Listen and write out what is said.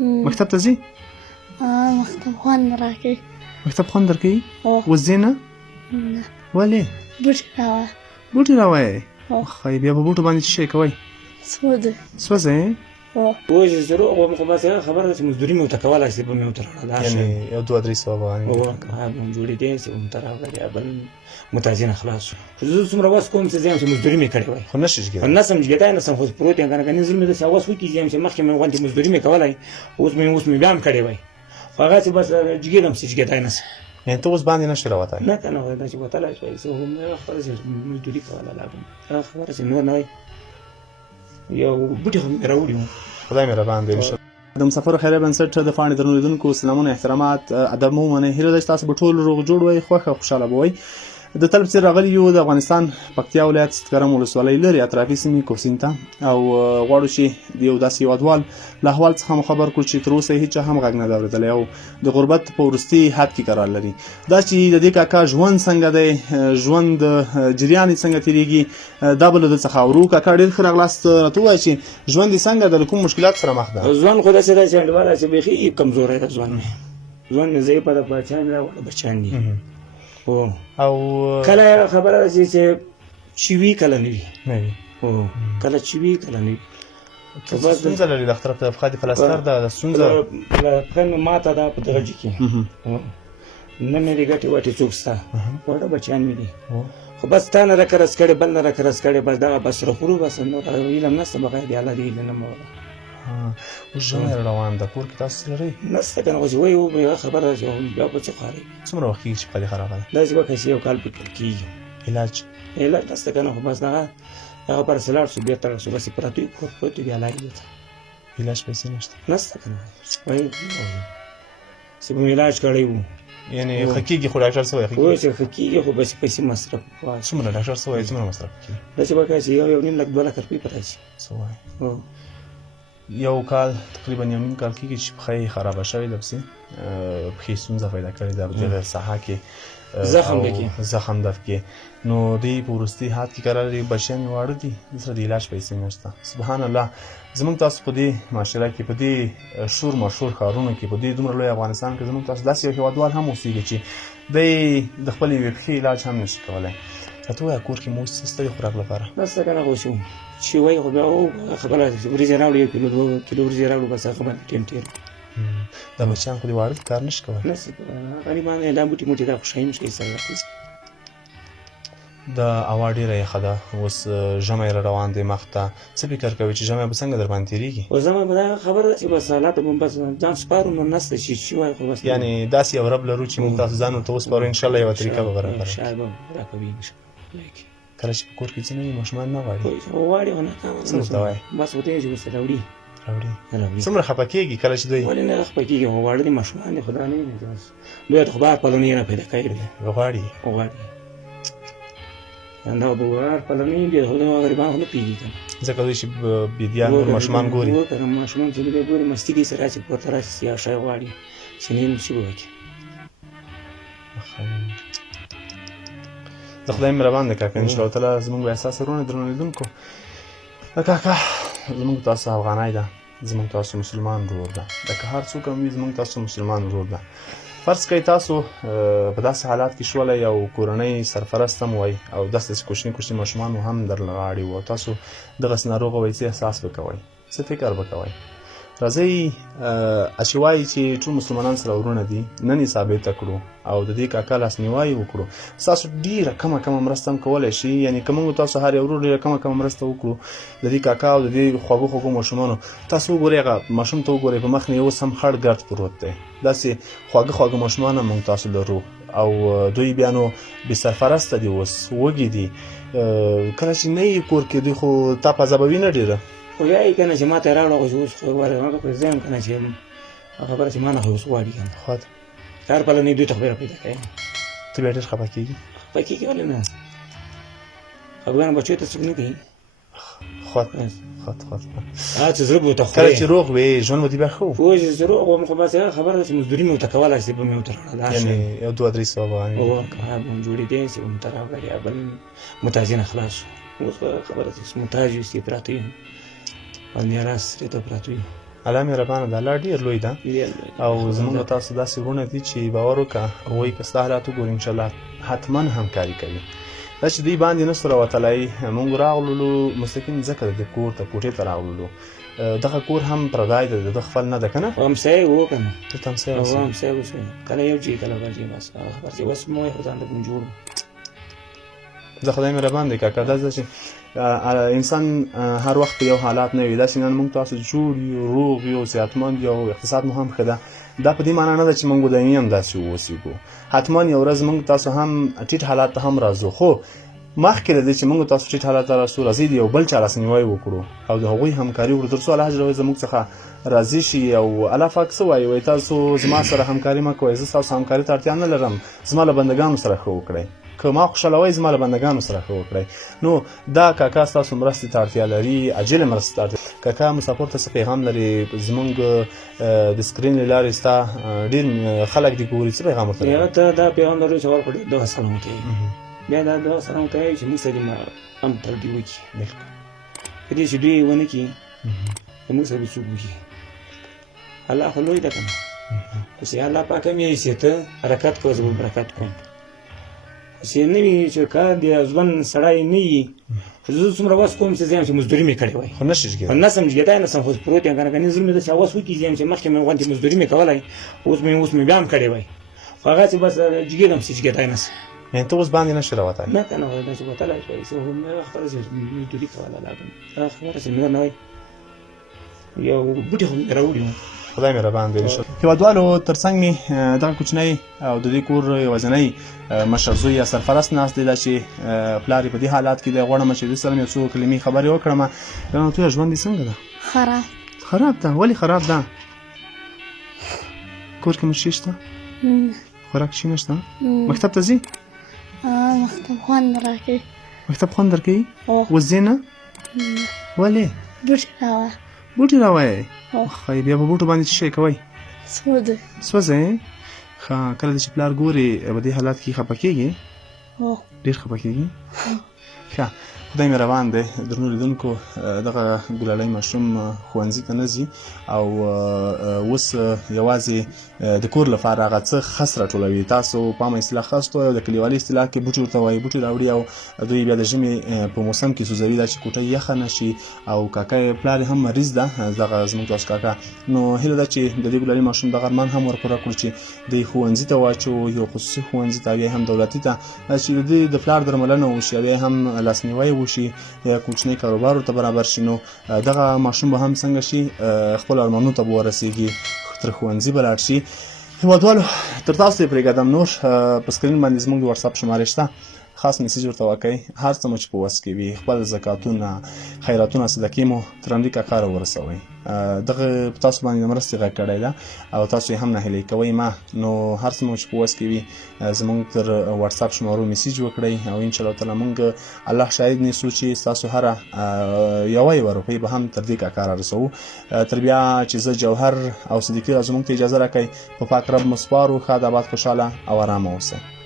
مکتب ته ځې؟ مکتب خوند راکوي. مکتب خوند درکوي؟ هو. اوس ځې نه؟ نه. ولې؟ بوټي راوړه. بوټي راوایې؟ هو. ښایي بیا په بوټو باندې څه شی کوئ؟ سوځي. سوځئ؟ هو. اوس چې دروغ وایم خو بس هغه خبره ده چې مزدوري مې ورته کولی شي به مې ورته راوړه دا شی یعنې یو 2-3 سوه به هو هم جوړېدی چې به مې ورته راوړه یا بل متازي نه خلاص شو خو زه څومره وس کوم چې زه یم چې مزدوري مې کړې وای خو نه شې خو نه سم جګېدی نه سم خو پروت یم که نه کنې زه مې داسې هوس وکړي یم چې مخکې مې غوندې مزدوري مې کولی اوس مې بیا هم کړې وای خو هغه چې بس جګېدم چې جګېدی نه سم یعنې ته اوس باندې نه شې راوتی؟ نه که نه دا چې وتلی شوی زه هم هغه خبره چې مزدوري کوله لا کوم هغه خبره چې نور نه وای یو بوټي خو مې راوړي وو خدای مهربان دی. د مسافرو خیریه بنسټ د پاڼې درنو لیدونکو سلامونه احترامات ادب مو ومنئ. هیله ده چې تاسو به ټول روغ جوړ وئ خوښ او خوشحاله به وئ. د تل په څېر راغلي یو د افغانستان پکتیا ولایت ستکرم ولسوالۍ لرې اطرافي سیمې کوسین ته او غواړو چې د یو داسې هېوادوال له احوال څخه مو خبر کړو چې تر اوسه یې هېچا هم غږ نه دی اورېدلی او د غربت په وروستي حد کې قرار لري. دا چې د دې کاکا ژوند څنګه دی، ژوند جریان یې څنګه تېرېږي، دا به له ده څخه اورو. کاکا ډېر ښه راغلاست. راته ووایه چې ژوند یې څنګه ده، له کوم مشکلات سره مخ ده؟ ژوند خو داسې ده چې انډیواله چې بیخي کمزوری ده ژوند مې ژوند مې ضعیفه ده بچیان مې راوړه بچیان دي او کله هغه خبره ده چې وي کله نه وي نه وي کله چې وي کله نه وي ستونزه لري د اختر په پښه د پلستر ده ستونزه پښه مې ماته ده په دغه کې نه مې د ګټې وټې څوک شته واړه بچیان مې دي خو بس تا نه راکه رس کړې بل نه راکه رس کړې بس دغه بس راخورو بس نور علم نشته بغیر د الله د هیلې نه مو اوس ژمی روان ده کور کې تاسو څه لرئ؟ نشته که نه اوس وایي هغه خبره ده چې بیا به څه خواري څومره وخت کېږي چې پښه دې خرابه ده؟ داسې به کسې یو کال پکې کېږي علاج نشته که نه خو بس هغه پرسې لاړ شو بېرته لاړ شو بس یې پراته وي کور پروت وي بیا علاج دلته علاج پیسې نشته؟ نشته که نه وایي چې به مې علاج کړی وو یعنې ښه کېږي خو ډاکټر څه وایي؟ وایي چې ښه کېږي خو بس پیسې مصرف څومره ډاکټر څه وایي څومره مصرف کېږي؟ داسې به کوي چې 1.5 لک 2 لک روپۍ په راشي څه وایي؟ یو کال تقریبا یو نیم کال کېږي چې پښه یې خرابه شوې ده پسې پښې ستونزه پیدا کړې ده د ساحه کې زخم ده کې نو دوی په وروستي حد کې قرار لري بچیان یې واړه دي دسره د علاج پیسې نشته. سبحان الله زموږ تاسو په دې معاشره کې په دې شور مشهور ښارونو کې په دې دومره لوی افغانستان کې زموږ تاسو داسې یو هېوادوال هم اوسېږي چې دی د خپلې یوې پښې علاج هم نشي کولی. راته ووایه کور کې مو څه شته د خوراک لپاره؟ نشته که نه خو چې وایي خو بیا خبره ده چې وریجې راوړو 1 کیلو 2 کیلو وریجې راوړو بس هغه باندې ټیم تېر دا بچیان خو دې واړه دي کار نشي کولی نشي کولی غریبان دا بوټي موټي دا خوشحالي مشکل سره راخیستي د هوا ډېره یخه ده اوس ژمی را روان دی مخ ته څه فکر کوي چې ژمی به څنګه در باندې تېرېږي؟ اوس ژمی به دا خبره ده چې بس حالات به بس ځان سپارو نو نشته چې وایي خو بس یعنې داسې یو رب لرو چې موږ تاسو ځان ورته وسپارو انشاءالله یوه طریقه به برابره شاید به راکوي انشاءالله کله چې په کور کې ځینې وي ماشومان نه غواړي غواړي خو نه څه ورته وایي؟ بس ورته وایي چې ورسره راوړي څومره خفه کېږي کله چې دوی ولې نه خفه کېږي خو واړه دي ماشومان دي خو دا نه ویني دوی ته خو بهر پلونې نه پیدا کوي غواړي دا به بهر پلونې دي خو دا غریبان خو نه پوهېږي که نه ځکه دوی چې بېدیان نور ماشومان ګوري ماشومان چې دوی ګوري مستي کوي سره راشي کور ته راشي یو شی غواړي چې نه یې نشي به وکړي د خدای مهربان دی کاکا انشاءالله تعالی زموږ به احساس ورونه درنو لیدونکو کاکا زموږ تاسو افغانۍ ده زموږ تاسو مسلمان ورور ده لکه هر څوک هم وي زموږ تاسو مسلمان ورور ده فرض کوئ تاسو په داسې حالات کې شولی او کورنۍ سرپرست هم وئ او داسې کوچني کوچني ماشومان مو هم درله غاړې وو او تاسو دغسې ناروغه وئ څه احساس به کوئ څه فکر به کوئ راځئ چې وایي چې ټول مسلمانان سره ورونه دي نن یې ثابته کړو او د دې کاکا لاسنیوی وکړو ستاسو ډېره کمه مرسته هم کولی شي یعنې که موږ تاسو هر یو ورور ډېره کمه مرسته وکړو د دې کاکا او د دې خوږو ماشومانو تاسو وګورئ هغه ماشوم ته وګورئ په مخ نه یې اوس هم خړ ګرد پروت دی داسې خواږه ماشومان هم موږ تاسو لرو او دوی بیا نو بې سرپرسته دي اوس وږي دي کله چې نه یې کور کې دوی خو تا په عذابوي نه ډېره خو یایي که نه چې ما ته یې راوړه خو چې اوس غواړي هغه خو زه یم که نه چې خبره چې ما نه خو اوس غواړي که نه خواته هر پلونې دوی ته خبره پیدا کوي ته بیا ډېر خفه کېږي خفه کېږي ولې نه خفګان بچیو ته څوک نه کوي خواته چې زړه به ورته خورې کله چې روغ وې ژوند به دې بیا ښه و پوه چې زه روغ وم خو بس هغه خبره ده چې مزدوري مې ورته کولی شي به مې ورته راوړه دا یعنې یو 2-3 سوه به به هم جوړېدی چې به مې ورته راوړه یا بل متازي نه خلاص شو اوس به خبره ده چې متاج وي سې پراته یو بندیاراس سرې ته پراته یو الله مهربانه ده الله ډېر لوی ده او زمونږ تاسو داسې وروڼه دي چې باور وکړه وایي که ستا حالات وګوري انشاءالله حتما همکاري کوي. دا چې دوی باندې نه سو راوتلی موږ راغللو مستقیم ځکه د دې کور ته کوټې ته راغللو. دغه کور هم پردی دی د ده خپل نه ده که نه همسایه و که نه دلته همسایه هو اوسي همسایه اوسي کله یو ځای کله بل ځای بس هغه خبر چې بس مو یې ځان ته کوم جوړ زه خدای مهربان دی کاکا دا چې انسان هر وخت په یو حالات نه وي داسې نن موږ تاسو جوړ یو روغ یو صحتمند یو اقتصاد مو هم ښه ده دا په دې معنا نه ده چې موږ دایمي هم داسې واوسېږو حتما یو ورځ موږ تاسو هم ټیټ حالات ته هم راځو خو مخکې له دې چې موږ تاسو ټیټ حالات ته راسو راځئ د یو بل چا لاسنیوی وکړو او د هغوی همکاري وکړو تر څو الله جل وعلا زموږ څخه راضي شي او الله پاک څه وایي وایي تاسو زما سره همکاري مه کوئ زه ستاسو همکاري ته اړتیا نه لرم زما له بندګانو سره ښه وکړئ که ما خوشحالوئ زما له بندګانو سره ښه وکړئ نو دا کاکا ستاسو مرستې ته اړتیا لري عاجلې مرستې ته اړتیا کاکا مسافر ته څه پیغام لري زموږ د سکرین له لارې ستا ډېر خلک دې ګوري څه پیغام ورته یا ته دا پیغام لرو چې ورکړې دغه سلام کوي بیا دا دغه سلام کوي چې موږ سره هم تربي وکړي که دې چې دوی ونه کړي موږ سره به څوک وکړي الله خو لوی ده که نه خو چې الله پاک هم یې چې ته حرکت کوه زه به برکت کوم چې نه وي چې کار د ژوند سړی نه وي زه څومره وس کوم چې زه یم چې مزدوري مې کړې وای خو نه شي کېدای نه سم جګېدای نه سم خو پروت یم که نه که نه زه مې داسې هوس وکړي چې مخکې مې غوندې مزدوري مې کولی اوس مې بیا هم کړې وای خو هغه چې بس جګېدم چې جګېدای نه سم یعنې ته اوس باندې نه شې راوتلی نه که نه وای داسې وتلی شوی چې هغه خبره چې مزدوري کوله هغه خبره چې مې نه وای یو بوټي خو مې راوړي وو خدای مهربان دی هېوادوالو تر څنګ مې دغه کوچنی او د دې کور یوازینی مشر زوی یا سرپرست ناست دی دا چې پلار یې په دې حالات کې دی غواړم چې د سره مې یو څو کلمې خبرې وکړم ګرانه تویه ژوند دې څنګه ده خراب ده ولې خراب ده کور کې مشي شته خوراک شي نشته مکتب ته ځي مکتب خوند راکوي مکتب خوند درکوي اوس ځې نه ولې بوټي راوړه بوټي راوایې ښایي بیا په بوټو باندې څه شی کوئ سوځئ ښه کله چې پلار ګوري په دې حالات کې خفه کېږي ډېر خفه کېږي ښه خدای مهربان دی درنو لیدونکو دغه ګلالی ماشوم ښوونځي ته نه ځي او اوس یوازې د کور لپاره هغه څه خس راټولوي تاسو په عامه اصطلاح خس او د کلیوالي اصطلاح کې بوټي ورته وایي بوټي راوړي او دوی بیا د ژمي په موسم کې سوځوي دا چې کوټه یخه نه شي او کاکا یې پلار هم مریض ده دغه زموږ تاسو کاکا نو هیله ده چې د دې ګلالي ماشوم دغه ارمان هم ورپوره کړو چې دوی ښوونځي ته واچو یو خصوصي ښوونځي ته بیا هم دولتي ته چې د دوی د پلار درملنه وشي بیا هم لاسنیوی وشي یا کوچنی کاروبار ورته برابر شي نو دغه ماشوم به هم څنګه شي خپل ارمانونو ته به ورسېږي تر ښوونځي به لاړ شي هېوادوالو تر تاسو یې پرېږدم نور په سکرین باندې زموږ د واتساپ شمارې شته خاص میسیج ورته وکړئ هر څه مو چې په وس کې وي خپل زکاتونه خیراتونه صدقې مو تر همدې کاکا راورسوئ دغه په تاسو باندې د مرستې غږ کړی ده او تاسو یې هم ناهیلي کوئ مه نو هر څه مو چې په وس کې وي زموږ تر واتساپ شمارو میسیج وکړئ او انشاءالله تعالی موږ الله شاهد نیسو چې ستاسو هره یوه روپۍ به هم تر دې کاکا رارسوو تر بیا چې زه جوهر او صدیقي زموږ ته اجازه راکئ په پاک رب مو سپارو ښاد آباد خوشحاله او ارامه اوسئ